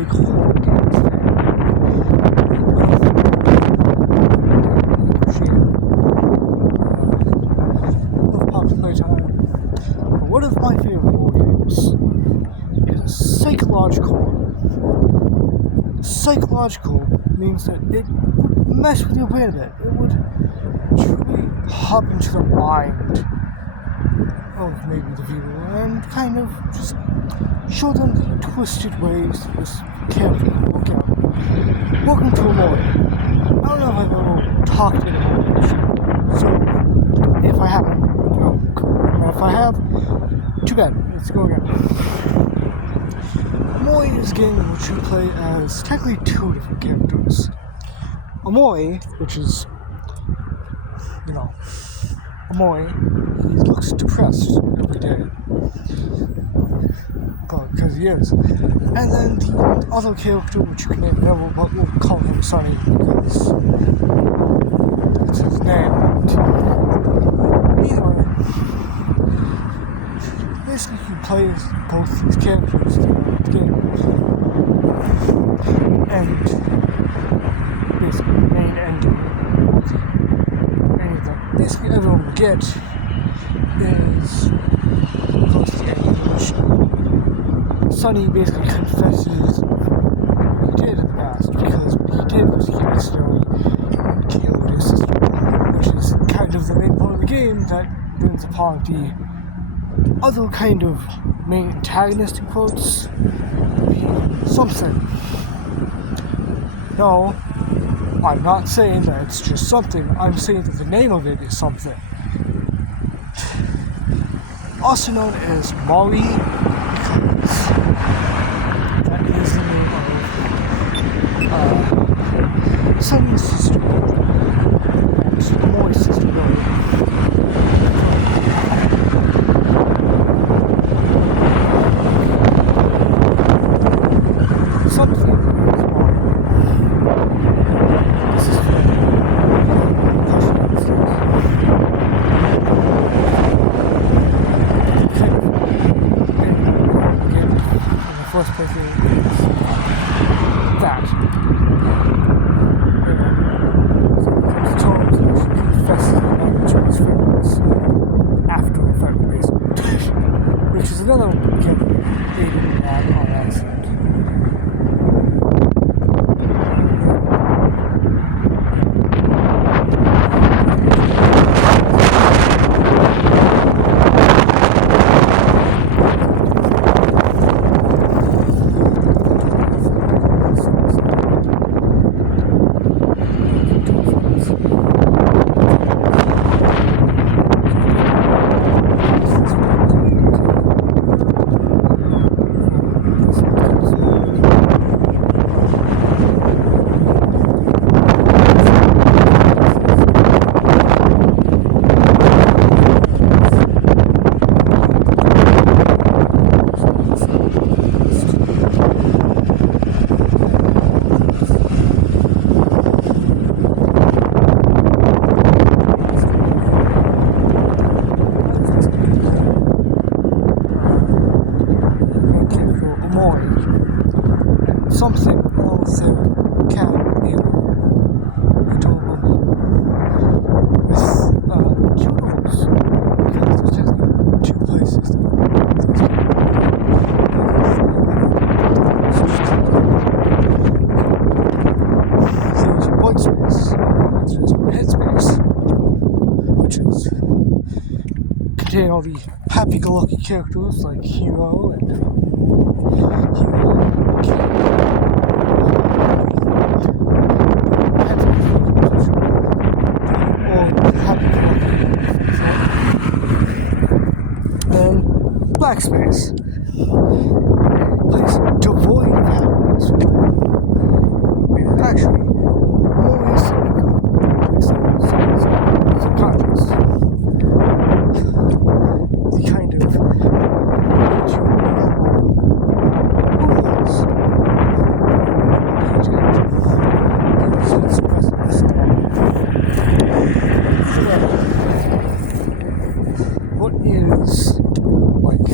big horror games fan of Poppy Playtime. But one of my favorite horror games is psychological. Psychological means that it would mess with your brain a bit. It would truly hop into the mind of maybe the viewer and kind of just show them the twisted ways that this character can work out. Welcome to Amori. I don't know if I've ever talked about Amori on the show, so if I haven't, if I have, too bad. Let's go again. Amori is a game in which you play as technically two different characters. Amori, which is, Amori, he looks depressed every day. Because he is. And then the other character, which you can never, but we'll call him Sunny because that's his name. Anyway, basically you play as both these characters throughout the game. And basically, main ending. Basically everyone will get is close to the end of the mission. Sunny basically confesses what he did in the past because what he did was he accidentally killed his sister, which is kind of the main part of the game that brings upon the other kind of main antagonist in quotes, being something. No, I'm not saying that it's just something, I'm saying that the name of it is something. Also known as Molly, because that is the name of Sunny's sister, and Molly's sister, something. First place is that. So it comes terms and she confesses the language of his feelings after the fact, basically. Which is another aiding that on accident. Something along with the cat meal with cuticles, because there's technically two places that there's white space, there's headspace, which is containing all the happy-go-lucky characters like Hero and Black space. Place devoid of happiness. It's actually always subconscious. The kind of makes you remember who was what is like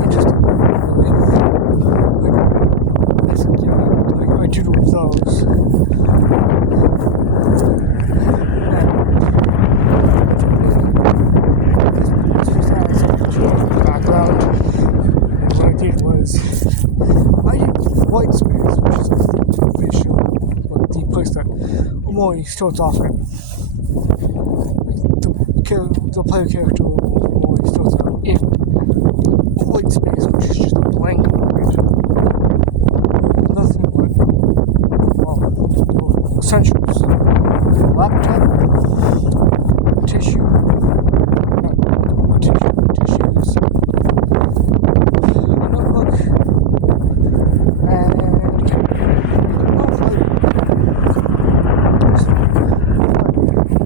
interesting, like because I use White Space, which is the official, like, the place that Omori starts off at. The player character Omori starts out in White Space, which is just a blank void. Nothing but, well, essentials. A laptop, a tissue, tissues, a notebook, and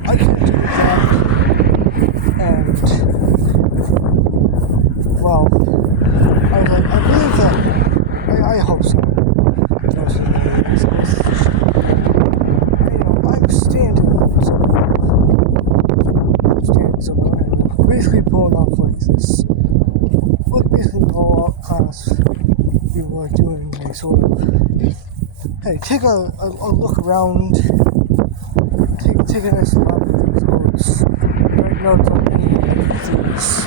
I can do that, and well, I believe that, I hope so. I'm standing somewhere, and basically pulling off like this, basically all out class, you were like doing a sort of, hey, take a look around, take a nice look at these notes, write notes on any of these,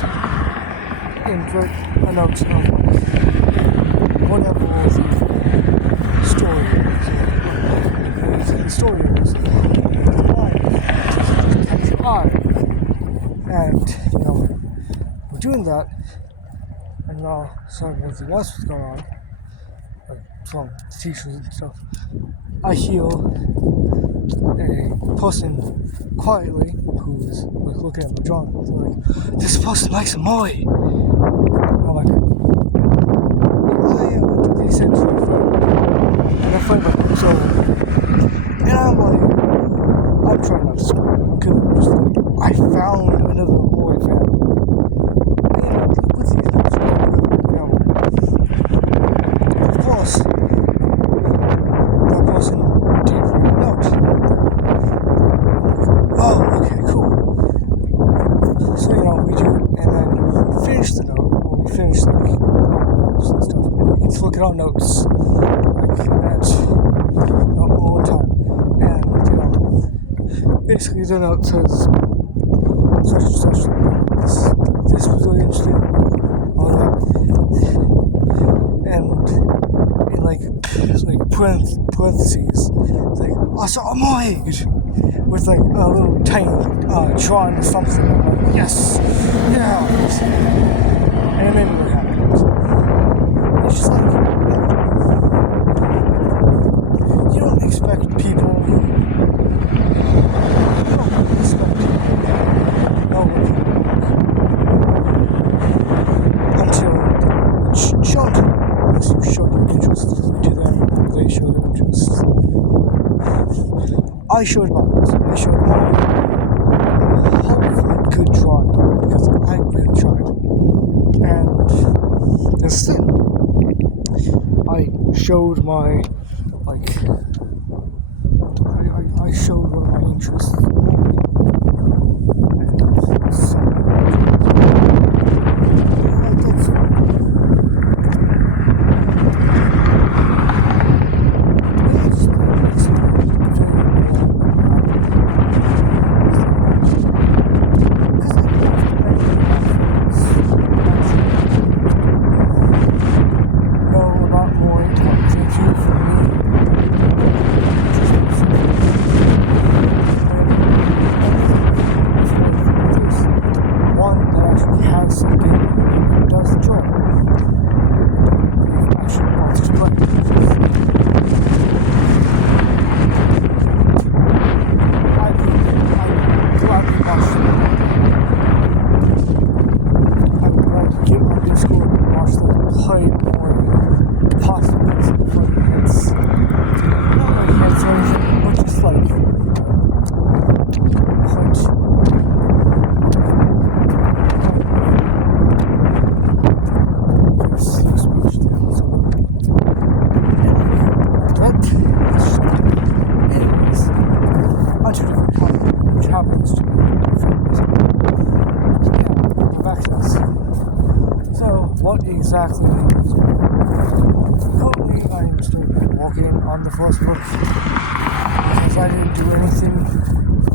and write a note of like, whatever the story is, the story is, just catch your eye. And, we're doing that, and now something else was going on, like from the teachers and stuff. I hear a person quietly who's like looking at my drawing, like, this person likes Omori. I'm like, I am, they said to my friend, and my friend like, so, and I'm like, I'm trying not to scream, because I'm just like, I found another Omori fan. And with these notes, of course, that person did write a note. Oh, okay, cool. So, we do it, and then we finish the note, or we finish, like, notes and stuff, and we get to look at our notes, like, at one time. And, basically the note says, such and such, this was really interesting, all that, and in like parentheses, it's like, I saw Omori, with like a little tiny drawing or something. I'm like, yes, yes, and it made me really happy. It's just like, you don't expect people, show their interests to them, they show their interests. I showed mine. I showed mine. Hopefully good drawing, because I really tried. And this thing, I showed my, like, I showed one of my interests. Exactly. Currently, I'm still walking on the first book because I didn't do anything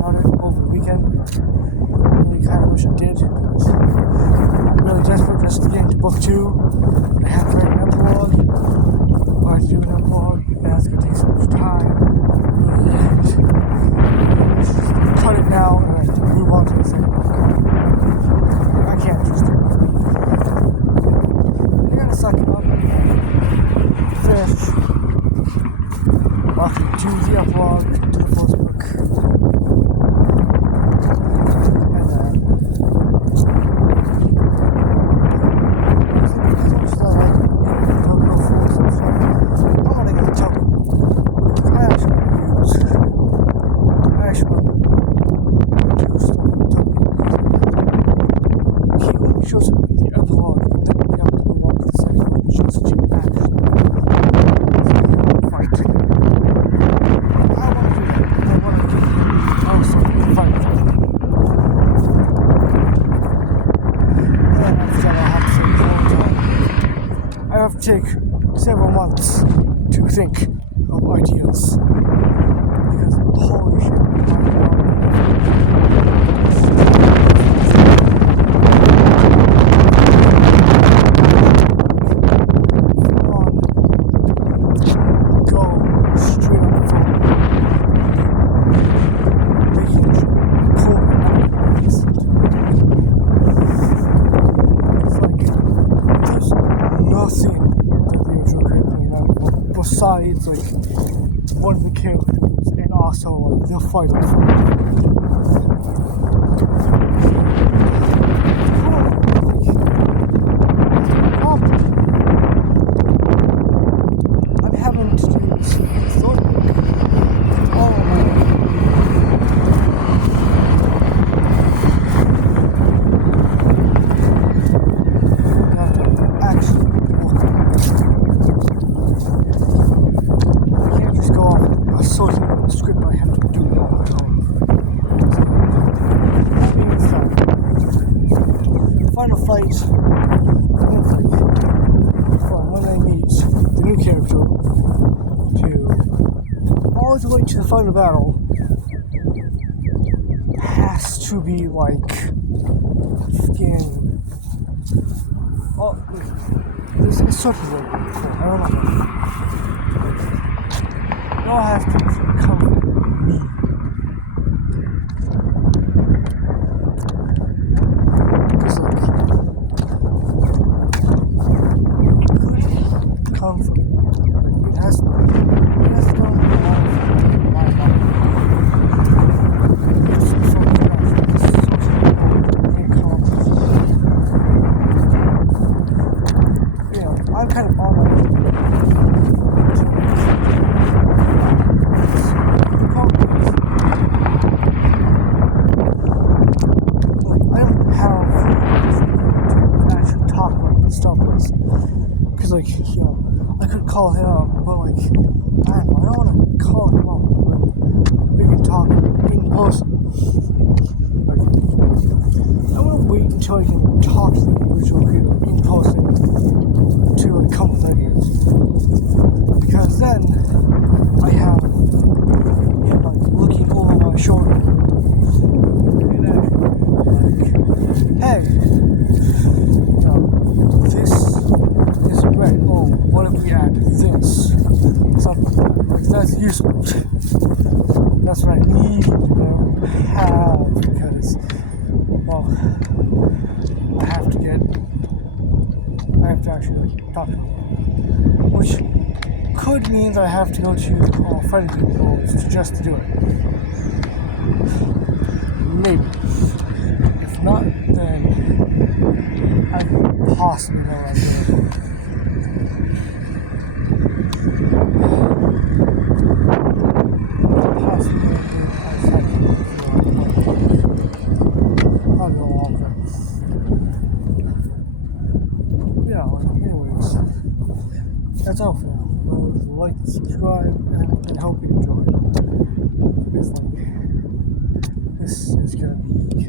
on it over the weekend. I really kind of wish I did because I'm really desperate just to get into book 2. I have to write an epilogue. I could do the epilogue to the first book. And then as much as I like Tokyo Force and stuff, I want to get the Tokyo. I actually want to do stuff with Tokyo. He only shows up the epilogue, and then we have to go on to the second one, which shows you actually fight. I want to do that. I want to also fight. And after that, I have to take several months to think of ideas. Because holy shit, besides like one of the characters and also like the fighter. I'm having to do this story. Oh my God. Actually social script I have to do it all my own. So, that means that final fight, from when I meet the new character to all the way to the final battle has to be like fucking. Oh, this is sort of like cool. I don't know. It all has to come from me. Because like, it could come from me. It has to come from my mind. It's from me. It's social can't come. Yeah, I'm kind of on my way. Because, like, you know, I could call him up, but, like, I don't know, I don't want to call him up, but we can talk in person. Like, I want to wait until I can talk to the original creator in person to, like, come with ideas. Because then I have him, like, looking over my shoulder. And like, hey, you know, this is great. Oh, what if we add this? Something like that's useful. That's what I need to have because, well, I have to actually talk to him. Which could mean that I have to go to fighting people just to do it. Maybe. If not, then I could possibly know what I'm doing. Possibly I'll go off there. Yeah, anyways, that's all for now. Like, subscribe, and hope you enjoyed. It's like, this is gonna be